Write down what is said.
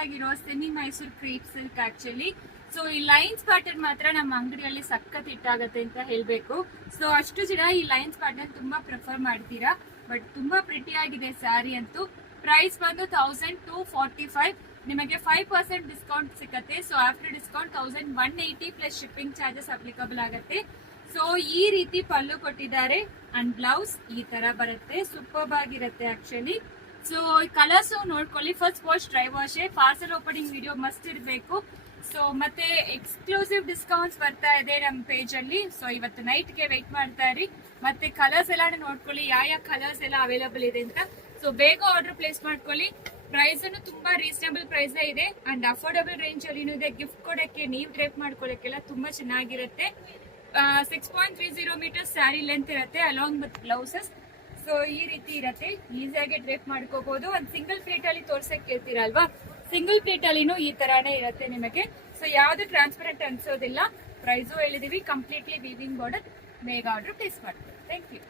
ಆಗಿರೋ semi Mysore crepe silk actually. So ಈ lines pattern ಮಾತ್ರ ನಮ್ಮ ಅಂಗಡಿಯಲ್ಲಿ ಸಖತ್ ಇಟ್ಟಾಗತ್ತೆ ಅಂತ ಹೇಳ್ಬೇಕು. ಸೊ ಅಷ್ಟು ಜನ ಈ ಲೈನ್ಸ್ ಪ್ಯಾಟರ್ನ್ ತುಂಬಾ ಪ್ರಿಫರ್ ಮಾಡ್ತೀರಾ. ಬಟ್ ತುಂಬಾ ಪ್ರಿಟಿ ಆಗಿದೆ ಸ್ಯಾರಿ ಅಂತೂ. ಪ್ರೈಸ್ ಬಂದು 1245. ನಿಮಗೆ 5% ಡಿಸ್ಕೌಂಟ್ ಸಿಗುತ್ತೆ. So after discount 1180 plus shipping charges applicable ಆಗುತ್ತೆ. ಸೊ ಈ ರೀತಿ ಪಲ್ಲು ಕೊಟ್ಟಿದ್ದಾರೆ ಅಂಡ್ ಬ್ಲೌಸ್ ಈ ತರ ಬರುತ್ತೆ. ಸೂಪರ್ ಆಗಿರುತ್ತೆ ಆಕ್ಚುಲಿ. ಸೊ ಕಲರ್ಸ್ ನೋಡ್ಕೊಳ್ಳಿ. First wash, dry wash. Parcel opening video must ಇರಬೇಕು. ಸೊ ಮತ್ತೆ ಎಕ್ಸ್ಕ್ಲೂಸಿವ್ ಡಿಸ್ಕೌಂಟ್ಸ್ ಬರ್ತಾ ಇದೆ ನಮ್ಮ ಪೇಜ್ ಅಲ್ಲಿ. ಸೊ ಇವತ್ತು ನೈಟ್ಗೆ ವೆಯ್ಟ್ ಮಾಡ್ತಾ ಇರಿ. ಮತ್ತೆ ಕಲರ್ಸ್ ಎಲ್ಲ ನೋಡ್ಕೊಳ್ಳಿ, ಯಾವ ಕಲರ್ಸ್ ಎಲ್ಲ ಅವೈಲಬಲ್ ಇದೆ ಅಂತ. ಸೊ ಬೇಗ ಆರ್ಡರ್ ಪ್ಲೇಸ್ ಮಾಡ್ಕೊಳ್ಳಿ. ಪ್ರೈಸ್ ಅನ್ನು ತುಂಬಾ ರೀಸನಬಲ್ ಪ್ರೈಸ್ ಇದೆ ಅಂಡ್ ಅಫೋರ್ಡಬಲ್ ರೇಂಜ್ ಅಲ್ಲಿ ಇದೆ. ಗಿಫ್ಟ್ ಕೊಡಕ್ಕೆ, ನೀವು ಡ್ರೇಪ್ ಮಾಡ್ಕೊಳ್ಳಕ್ಕೆಲ್ಲ ತುಂಬಾ ಚೆನ್ನಾಗಿರುತ್ತೆ. 6.30 ಮೀಟರ್ ಸ್ಯಾರಿ ಲೆಂತ್ ಇರುತ್ತೆ ಅಲಾಂಗ್ ವಿತ್ ಬ್ಲೌಸಸ್. ಸೊ ಈ ರೀತಿ ಇರುತ್ತೆ, ಈಸಿಯಾಗಿ ಡ್ರೇಪ್ ಮಾಡ್ಕೋಬಹುದು. ಒಂದು ಸಿಂಗಲ್ ಪ್ಲೇಟ್ ಅಲ್ಲಿ ತೋರ್ಸಕ್ ಕೇಳ್ತೀರಲ್ವಾ, ಸಿಂಗಲ್ ಪ್ಲೇಟ್ ಅಲ್ಲಿನೂ ಈ ತರಾನೇ ಇರುತ್ತೆ ನಿಮಗೆ. ಸೊ ಯಾವ್ದು ಟ್ರಾನ್ಸ್ಪರೆಂಟ್ ಅನ್ಸೋದಿಲ್ಲ. ಪ್ರೈಸು ಹೇಳಿದೀವಿ, ಕಂಪ್ಲೀಟ್ಲಿ ವೀವಿಂಗ್ ಬಾರ್ಡರ್. ಬೇಗ ಆರ್ಡರ್ ಪ್ಲೇಸ್ ಮಾಡ್ತೀವಿ. Thank you.